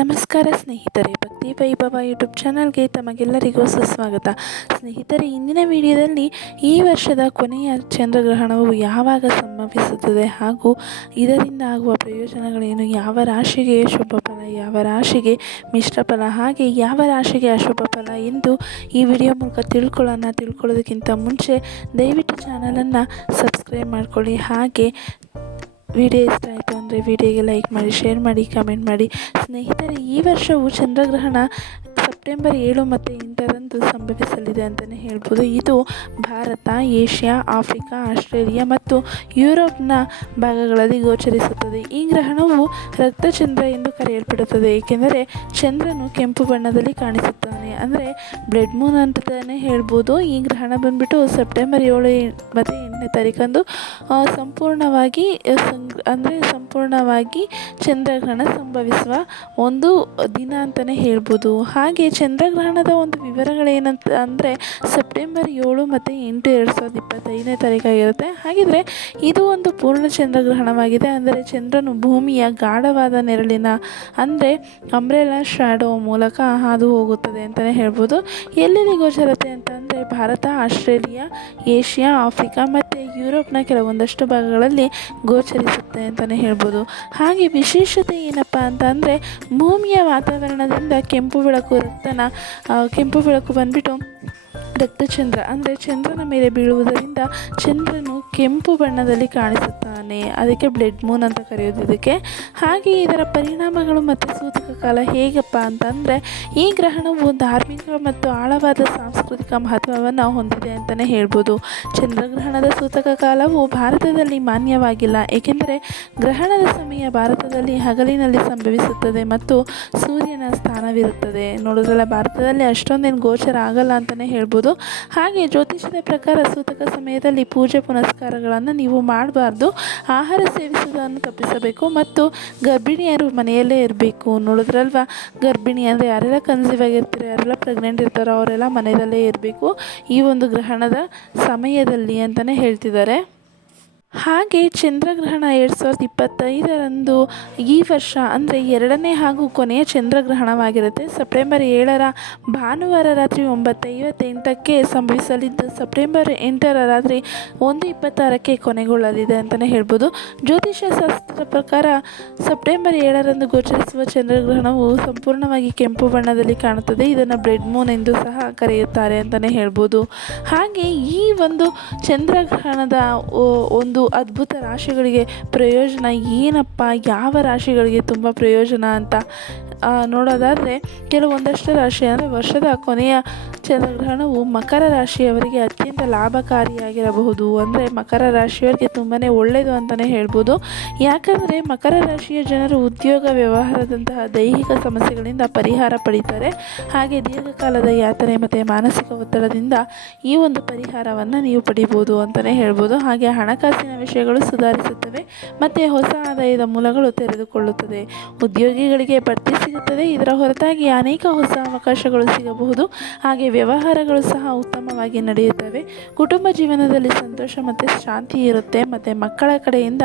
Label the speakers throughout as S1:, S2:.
S1: ನಮಸ್ಕಾರ ಸ್ನೇಹಿತರೆ, ಭಕ್ತಿ ವೈಭವ ಯೂಟ್ಯೂಬ್ ಚಾನಲ್ಗೆ ತಮಗೆಲ್ಲರಿಗೂ ಸುಸ್ವಾಗತ. ಸ್ನೇಹಿತರೆ, ಇಂದಿನ ವಿಡಿಯೋದಲ್ಲಿ ಈ ವರ್ಷದ ಕೊನೆಯ ಚಂದ್ರಗ್ರಹಣವು ಯಾವಾಗ ಸಂಭವಿಸುತ್ತದೆ ಹಾಗೂ ಇದರಿಂದ ಆಗುವ ಪ್ರಯೋಜನಗಳೇನು? ಯಾವ ರಾಶಿಗೆ ಶುಭ ಫಲ, ಯಾವ ರಾಶಿಗೆ ಮಿಶ್ರ ಫಲ, ಹಾಗೆ ಯಾವ ರಾಶಿಗೆ ಅಶುಭ ಫಲ ಎಂದು ಈ ವಿಡಿಯೋ ಮೂಲಕ ತಿಳ್ಕೊಳ್ಳೋಣ. ತಿಳ್ಕೊಳ್ಳೋದಕ್ಕಿಂತ ಮುಂಚೆ ದಯವಿಟ್ಟು ಚಾನಲನ್ನು ಸಬ್ಸ್ಕ್ರೈಬ್ ಮಾಡಿಕೊಳ್ಳಿ. ಹಾಗೆ ವಿಡಿಯೋ ಇಷ್ಟ ಆಯಿತು ಅಂದರೆ ವಿಡಿಯೋಗೆ ಲೈಕ್ ಮಾಡಿ, ಶೇರ್ ಮಾಡಿ, ಕಮೆಂಟ್ ಮಾಡಿ. ಸ್ನೇಹಿತರೆ, ಈ ವರ್ಷವು ಚಂದ್ರಗ್ರಹಣ ಸೆಪ್ಟೆಂಬರ್ ಏಳು ಮತ್ತು ಎಂಟರಂದು ಸಂಭವಿಸಲಿದೆ ಅಂತಲೇ ಹೇಳ್ಬೋದು. ಇದು ಭಾರತ, ಏಷ್ಯಾ, ಆಫ್ರಿಕಾ, ಆಸ್ಟ್ರೇಲಿಯಾ ಮತ್ತು ಯುರೋಪ್ನ ಭಾಗಗಳಲ್ಲಿ ಗೋಚರಿಸುತ್ತದೆ. ಈ ಗ್ರಹಣವು ರಕ್ತಚಂದ್ರ ಎಂದು ಕರೆಯಲ್ಪಡುತ್ತದೆ, ಏಕೆಂದರೆ ಚಂದ್ರನು ಕೆಂಪು ಬಣ್ಣದಲ್ಲಿ ಕಾಣಿಸುತ್ತಾನೆ. ಅಂದರೆ ಬ್ಲಡ್ ಮೂನ್ ಅಂತಲೇ ಹೇಳ್ಬೋದು. ಈ ಗ್ರಹಣ ಬಂದ್ಬಿಟ್ಟು ಸೆಪ್ಟೆಂಬರ್ ಏಳು ಮತ್ತು ಎಂಟನೇ ತಾರೀಕಂದು ಸಂಪೂರ್ಣವಾಗಿ ಅಂದರೆ ಸಂಪೂರ್ಣವಾಗಿ ಚಂದ್ರಗ್ರಹಣ ಸಂಭವಿಸುವ ಒಂದು ದಿನ ಅಂತಲೇ ಹೇಳ್ಬೋದು. ಹಾಗೆ ಚಂದ್ರಗ್ರಹಣದ ಒಂದು ವಿವರಗಳೇನಂತ ಅಂದರೆ ಸೆಪ್ಟೆಂಬರ್ ಏಳು ಮತ್ತು ಎಂಟು ಎರಡು ಸಾವಿರದ ಇಪ್ಪತ್ತೈದನೇ ತಾರೀಕಾಗಿರುತ್ತೆ ಹಾಗಿದ್ರೆ ಇದು ಒಂದು ಪೂರ್ಣ ಚಂದ್ರಗ್ರಹಣವಾಗಿದೆ. ಅಂದರೆ ಚಂದ್ರನು ಭೂಮಿಯ ಗಾಢವಾದ ನೆರಳಿನ, ಅಂದರೆ ಅಂಬ್ರೆಲಾ ಶ್ಯಾಡೋ ಮೂಲಕ ಹಾದು ಹೋಗುತ್ತದೆ ಅಂತಲೇ ಹೇಳ್ಬೋದು. ಎಲ್ಲೆಲ್ಲಿ ಗೋಚರತೆ ಅಂತಂದರೆ ಭಾರತ, ಆಸ್ಟ್ರೇಲಿಯಾ, ಏಷ್ಯಾ, ಆಫ್ರಿಕಾ ಮತ್ತು ಯುರೋಪ್ನ ಕೆಲವೊಂದಷ್ಟು ಭಾಗಗಳಲ್ಲಿ ಗೋಚರಿಸುತ್ತೆ ಅಂತಲೇ ಹೇಳ್ಬೋದು. ಹಾಗೆ ವಿಶೇಷತೆ ಏನಪ್ಪ ಅಂತ ಅಂದರೆ ಭೂಮಿಯ ವಾತಾವರಣದಿಂದ ಕೆಂಪು ಬೆಳಕು, ರಕ್ತನ ಕೆಂಪು ಬೆಳಕು ಬಂದ್ಬಿಟ್ಟು ರಕ್ತಚಂದ್ರ ಅಂದರೆ ಚಂದ್ರನ ಮೇಲೆ ಬೀಳುವುದರಿಂದ ಚಂದ್ರನು ಕೆಂಪು ಬಣ್ಣದಲ್ಲಿ ಕಾಣಿಸುತ್ತಾನೆ. ಅದಕ್ಕೆ ಬ್ಲಡ್ ಮೂನ್ ಅಂತ ಕರೆಯೋದು ಇದಕ್ಕೆ. ಹಾಗೆ ಇದರ ಪರಿಣಾಮಗಳು ಮತ್ತು ಸೂತಕ ಕಾಲ ಹೇಗಪ್ಪ ಅಂತಂದರೆ, ಈ ಗ್ರಹಣವು ಧಾರ್ಮಿಕ ಮತ್ತು ಆಳವಾದ ಸಾಂಸ್ಕೃತಿಕ ಮಹತ್ವವನ್ನು ಹೊಂದಿದೆ ಅಂತಲೇ ಹೇಳ್ಬೋದು. ಚಂದ್ರಗ್ರಹಣದ ಸೂತಕ ಕಾಲವು ಭಾರತದಲ್ಲಿ ಮಾನ್ಯವಾಗಿಲ್ಲ, ಏಕೆಂದರೆ ಗ್ರಹಣದ ಸಮಯ ಭಾರತದಲ್ಲಿ ಹಗಲಿನಲ್ಲಿ ಸಂಭವಿಸುತ್ತದೆ ಮತ್ತು ಸೂರ್ಯನ ಸ್ಥಾನವಿರುತ್ತದೆ. ನೋಡೋದ್ರಲ್ಲ, ಭಾರತದಲ್ಲಿ ಅಷ್ಟೊಂದೇನು ಗೋಚರ ಆಗಲ್ಲ ಅಂತಲೇ ಹೇಳ್ಬೋದು. ಹಾಗೆ ಜ್ಯೋತಿಷ್ಯದ ಪ್ರಕಾರ ಸೂತಕ ಸಮಯದಲ್ಲಿ ಪೂಜೆ ಪುನಸ್ಕಾರಗಳನ್ನು ನೀವು ಮಾಡಬಾರ್ದು. ಆಹಾರ ಸೇವಿಸುವುದನ್ನು ತಪ್ಪಿಸಬೇಕು ಮತ್ತು ಗರ್ಭಿಣಿಯರು ಮನೆಯಲ್ಲೇ ಇರಬೇಕು ನೋಡಿದ್ರಲ್ವ ಗರ್ಭಿಣಿ ಅಂದರೆ ಯಾರೆಲ್ಲ ಕನ್ಸೀವ್ ಆಗಿರ್ತಾರೆ, ಯಾರೆಲ್ಲ ಪ್ರೆಗ್ನೆಂಟ್ ಇರ್ತಾರೋ ಅವರೆಲ್ಲ ಮನೆಯಲ್ಲೇ ಇರಬೇಕು. ಈ ಒಂದು ಗ್ರಹಣದ ಸಮಯದಲ್ಲಿ ಅಂತಲೇ ಹೇಳ್ತಿದ್ದಾರೆ. ಹಾಗೆ ಚಂದ್ರಗ್ರಹಣ ಎರಡು ಸಾವಿರದ ಇಪ್ಪತ್ತೈದರಂದು ಈ ವರ್ಷ ಅಂದರೆ ಎರಡನೇ ಹಾಗೂ ಕೊನೆಯ ಚಂದ್ರಗ್ರಹಣವಾಗಿರುತ್ತೆ. ಸೆಪ್ಟೆಂಬರ್ ಏಳರ ಭಾನುವಾರ ರಾತ್ರಿ ಒಂಬತ್ತೈವತ್ತೆಂಟಕ್ಕೆ ಸಂಭವಿಸಲಿದ್ದು ಸೆಪ್ಟೆಂಬರ್ ಎಂಟರ ರಾತ್ರಿ ಒಂದು ಇಪ್ಪತ್ತಾರಕ್ಕೆ ಕೊನೆಗೊಳ್ಳಲಿದೆ ಅಂತಲೇ ಹೇಳ್ಬೋದು. ಜ್ಯೋತಿಷ್ಯ ಶಾಸ್ತ್ರದ ಪ್ರಕಾರ ಸೆಪ್ಟೆಂಬರ್ ಏಳರಂದು ಗೋಚರಿಸುವ ಚಂದ್ರಗ್ರಹಣವು ಸಂಪೂರ್ಣವಾಗಿ ಕೆಂಪು ಬಣ್ಣದಲ್ಲಿ ಕಾಣುತ್ತದೆ. ಇದನ್ನು ಬ್ರೆಡ್ ಮೂನ್ ಎಂದು ಸಹ ಕರೆಯುತ್ತಾರೆ ಅಂತಲೇ ಹೇಳ್ಬೋದು. ಹಾಗೆ ಈ ಒಂದು ಚಂದ್ರಗ್ರಹಣದ ಒಂದು ಅದ್ಭುತ ರಾಶಿಗಳಿಗೆ ಪ್ರಯೋಜನ. ಏನಪ್ಪ, ಯಾವ ರಾಶಿಗಳಿಗೆ ತುಂಬ ಪ್ರಯೋಜನ ಅಂತ? ನೋಡೋದಾದರೆ, ಕೆಲವೊಂದಷ್ಟು ರಾಶಿ ಅಂದರೆ ವರ್ಷದ ಕೊನೆಯ ಚಂದ್ರಗ್ರಹಣವು ಮಕರ ರಾಶಿಯವರಿಗೆ ಅತ್ಯಂತ ಲಾಭಕಾರಿಯಾಗಿರಬಹುದು. ಅಂದರೆ ಮಕರ ರಾಶಿಯವರಿಗೆ ತುಂಬಾ ಒಳ್ಳೆಯದು ಅಂತಲೇ ಹೇಳ್ಬೋದು. ಯಾಕಂದರೆ ಮಕರ ರಾಶಿಯ ಜನರು ಉದ್ಯೋಗ ವ್ಯವಹಾರದಂತಹ ದೈಹಿಕ ಸಮಸ್ಯೆಗಳಿಂದ ಪರಿಹಾರ ಪಡೀತಾರೆ. ಹಾಗೆ ದೀರ್ಘಕಾಲದ ಯಾತನೆ ಮತ್ತು ಮಾನಸಿಕ ಒತ್ತಡದಿಂದ ಈ ಒಂದು ಪರಿಹಾರವನ್ನು ನೀವು ಪಡಿಬೋದು ಅಂತಲೇ ಹೇಳ್ಬೋದು. ಹಾಗೆ ಹಣಕಾಸಿನ ವಿಷಯಗಳು ಸುಧಾರಿಸುತ್ತವೆ, ಮತ್ತು ಹೊಸ ಆದಾಯದ ಮೂಲಗಳು ತೆರೆದುಕೊಳ್ಳುತ್ತದೆ. ಉದ್ಯೋಗಿಗಳಿಗೆ ಬಡ್ತಿ ಸಿಗುತ್ತದೆ, ಇದರ ಹೊರತಾಗಿ ಅನೇಕ ಹೊಸ ಅವಕಾಶಗಳು ಸಿಗಬಹುದು. ಹಾಗೆ ವ್ಯವಹಾರಗಳು ಸಹ ಉತ್ತಮವಾಗಿ ನಡೆಯುತ್ತವೆ. ಕುಟುಂಬ ಜೀವನದಲ್ಲಿ ಸಂತೋಷ ಮತ್ತು ಶಾಂತಿ ಇರುತ್ತೆ, ಮತ್ತು ಮಕ್ಕಳ ಕಡೆಯಿಂದ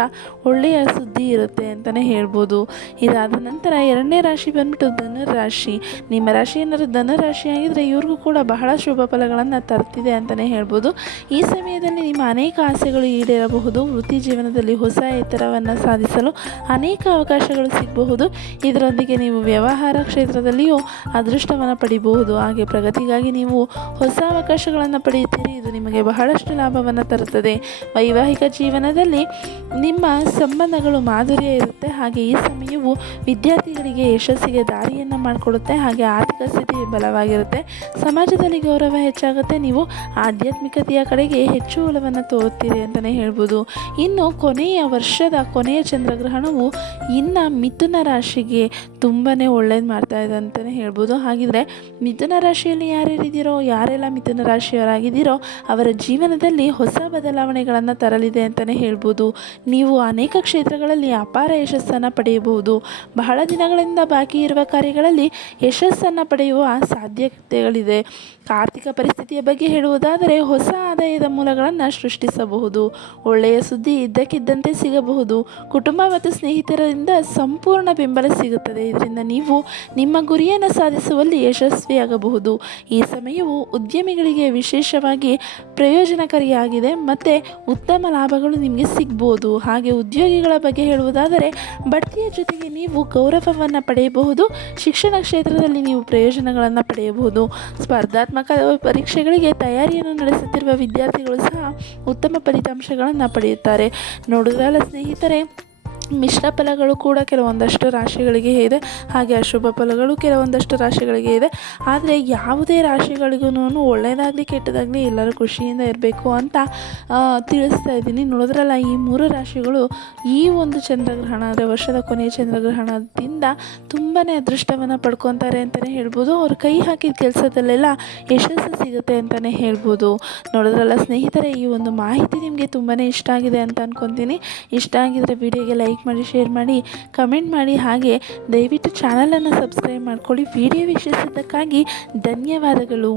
S1: ಒಳ್ಳೆಯ ಸುದ್ದಿ ಇರುತ್ತೆ ಅಂತಲೇ ಹೇಳ್ಬೋದು. ಇದಾದ ನಂತರ ಎರಡನೇ ರಾಶಿ ಬಂದ್ಬಿಟ್ಟು ಧನುರಾಶಿ. ನಿಮ್ಮ ರಾಶಿ ಏನಾದರೂ ಧನುರಾಶಿ ಆಗಿದ್ದರೆ ಇವ್ರಿಗೂ ಕೂಡ ಬಹಳ ಶುಭ ಫಲಗಳನ್ನು ತರ್ತಿದೆ ಅಂತಲೇ ಹೇಳ್ಬೋದು. ಈ ಸಮಯದಲ್ಲಿ ನಿಮ್ಮ ಅನೇಕ ಆಸೆಗಳು ಈಡೇರಬಹುದು. ವೃತ್ತಿ ಜೀವನದಲ್ಲಿ ಹೊಸ ಎತ್ತರವನ್ನು ಸಾಧಿಸಲು ಅನೇಕ ಅವಕಾಶಗಳು ಸಿಗಬಹುದು. ಇದರೊಂದಿಗೆ ನೀವು ವ್ಯವಹಾರ ಕ್ಷೇತ್ರದಲ್ಲಿಯೂ ಅದೃಷ್ಟವನ್ನು ಪಡಿಬಹುದು. ಹಾಗೆ ಪ್ರಗತಿಗಾಗಿ ನೀವು ಹೊಸ ಅವಕಾಶಗಳನ್ನು ಪಡೆಯುತ್ತೀರಿ, ಇದು ನಿಮಗೆ ಬಹಳಷ್ಟು ಲಾಭವನ್ನು ತರುತ್ತದೆ. ವೈವಾಹಿಕ ಜೀವನದಲ್ಲಿ ನಿಮ್ಮ ಸಂಬಂಧಗಳು ಮಾಧುರ್ಯ ಇರುತ್ತೆ, ಹಾಗೆ ಈ ಸಮಯವು ವಿದ್ಯಾರ್ಥಿಗಳಿಗೆ ಯಶಸ್ಸಿಗೆ ದಾರಿಯನ್ನು ಮಾಡಿಕೊಡುತ್ತೆ, ಹಾಗೆ ಆರ್ಥಿಕ ಸ್ಥಿತಿ ಬಲವಾಗಿರುತ್ತೆ. ಸಮಾಜದಲ್ಲಿ ಗೌರವ ಹೆಚ್ಚಾಗುತ್ತೆ, ನೀವು ಆಧ್ಯಾತ್ಮಿಕತೆಯ ಕಡೆಗೆ ಹೆಚ್ಚು ಒಲವನ್ನು ತೋರುತ್ತೀರಿ ಅಂತಲೇ ಹೇಳ್ಬೋದು. ಇನ್ನು ಕೊನೆಯ ವರ್ಷದ ಕೊನೆಯ ಚಂದ್ರಗ್ರಹಣವು ಇನ್ನು ಮಿಥುನ ರಾಶಿಗೆ ತುಂಬಾ ಒಳ್ಳೇದು ಮಾಡ್ತಾ ಇದೆ ಅಂತಲೇ ಹೇಳ್ಬೋದು. ಹಾಗಿದ್ರೆ ಮಿಥುನ ರಾಶಿಯಲ್ಲಿ ಯಾರ್ಯಾರಿದ್ದೀರೋ ಯಾರೆಲ್ಲ ಮಿಥುನ ರಾಶಿಯವರಾಗಿದ್ದೀರೋ, ಅವರ ಜೀವನದಲ್ಲಿ ಹೊಸ ಬದಲಾವಣೆಗಳನ್ನು ತರಲಿದೆ ಅಂತಲೇ ಹೇಳ್ಬೋದು. ನೀವು ಅನೇಕ ಕ್ಷೇತ್ರಗಳಲ್ಲಿ ಅಪಾರ ಯಶಸ್ಸನ್ನು ಪಡೆಯಬಹುದು. ಬಹಳ ದಿನಗಳಿಂದ ಬಾಕಿ ಇರುವ ಕಾರ್ಯಗಳಲ್ಲಿ ಯಶಸ್ಸನ್ನು ಪಡೆಯುವ ಸಾಧ್ಯತೆಗಳಿದೆ. ಆರ್ಥಿಕ ಪರಿಸ್ಥಿತಿಯ ಬಗ್ಗೆ ಹೇಳುವುದಾದರೆ ಹೊಸ ಆದಾಯದ ಮೂಲಗಳನ್ನು ಸೃಷ್ಟಿಸಬಹುದು. ಒಳ್ಳೆಯ ಸುದ್ದಿ ಇದ್ದಕ್ಕಿದ್ದಂತೆ ಸಿಗಬಹುದು. ಕುಟುಂಬ ಮತ್ತು ಸ್ನೇಹಿತರಿಂದ ಸಂಪೂರ್ಣ ಬೆಂಬಲ ಸಿಗುತ್ತದೆ. ಇದರಿಂದ ನೀವು ನಿಮ್ಮ ಗುರಿಯನ್ನು ಸಾಧಿಸುವಲ್ಲಿ ಯಶಸ್ವಿಯಾಗಬಹುದು. ಈ ಸಮಯವು ಉದ್ಯಮಿಗಳಿಗೆ ವಿಶೇಷವಾಗಿ ಪ್ರಯೋಜನಕಾರಿಯಾಗಿದೆ, ಮತ್ತು ಉತ್ತಮ ಲಾಭಗಳು ನಿಮಗೆ ಸಿಗ್ಬೋದು. ಹಾಗೆ ಉದ್ಯೋಗಿಗಳ ಬಗ್ಗೆ ಹೇಳುವುದಾದರೆ, ಬಡ್ತಿಯ ಜೊತೆಗೆ ನೀವು ಗೌರವವನ್ನು ಪಡೆಯಬಹುದು, ಶಿಕ್ಷಣ ಕ್ಷೇತ್ರದಲ್ಲಿ ನೀವು ಪ್ರಯೋಜನಗಳನ್ನು ಪಡೆಯಬಹುದು. ಸ್ಪರ್ಧಾತ್ಮಕ ಪರೀಕ್ಷೆಗಳಿಗೆ ತಯಾರಿಯನ್ನು ನಡೆಸುತ್ತಿರುವ ವಿದ್ಯಾರ್ಥಿಗಳು ಸಹ ಉತ್ತಮ ಫಲಿತಾಂಶಗಳನ್ನು ಪಡೆಯುತ್ತಾರೆ. ನೋಡಿದ್ರಲ್ಲ ಸ್ನೇಹಿತರೆ ಮಿಶ್ರ ಫಲಗಳು ಕೂಡ ಕೆಲವೊಂದಷ್ಟು ರಾಶಿಗಳಿಗೆ ಇದೆ. ಹಾಗೆ ಅಶುಭ ಫಲಗಳು ಕೆಲವೊಂದಷ್ಟು ರಾಶಿಗಳಿಗೆ ಇದೆ. ಆದರೆ ಯಾವುದೇ ರಾಶಿಗಳಿಗೂ ಒಳ್ಳೆಯದಾಗಲಿ ಕೆಟ್ಟದಾಗಲಿ ಎಲ್ಲರೂ ಖುಷಿಯಿಂದ ಇರಬೇಕು ಅಂತ ತಿಳಿಸ್ತಾ ಇದ್ದೀನಿ. ನೋಡಿದ್ರಲ್ಲ, ಈ ಮೂರು ರಾಶಿಗಳು ಈ ಒಂದು ಚಂದ್ರಗ್ರಹಣ, ಅಂದರೆ ವರ್ಷದ ಕೊನೆಯ ಚಂದ್ರಗ್ರಹಣದಿಂದ ತುಂಬಾ ಅದೃಷ್ಟವನ್ನು ಪಡ್ಕೊತಾರೆ ಅಂತಲೇ ಹೇಳ್ಬೋದು. ಅವ್ರು ಕೈ ಹಾಕಿದ ಕೆಲಸದಲ್ಲೆಲ್ಲ ಯಶಸ್ಸು ಸಿಗುತ್ತೆ ಅಂತಲೇ ಹೇಳ್ಬೋದು. ನೋಡಿದ್ರಲ್ಲ ಸ್ನೇಹಿತರೆ, ಈ ಒಂದು ಮಾಹಿತಿ ನಿಮಗೆ ತುಂಬಾ ಇಷ್ಟ ಆಗಿದೆ ಅಂತ ಅಂದ್ಕೊತೀನಿ ಇಷ್ಟ ಆಗಿದ್ರೆ ವಿಡಿಯೋಗೆ ಲೈಕ್ ಮಾಡಿ ಶೇರ್ ಮಾಡಿ ಕಮೆಂಟ್ ಮಾಡಿ ಹಾಗೆ ದಯವಿಟ್ಟು ಚಾನಲನ್ನು ಸಬ್ಸ್ಕ್ರೈಬ್ ಮಾಡ್ಕೊಳ್ಳಿ. ವಿಡಿಯೋ ವೀಕ್ಷಿಸಿದ್ದಕ್ಕಾಗಿ ಧನ್ಯವಾದಗಳು.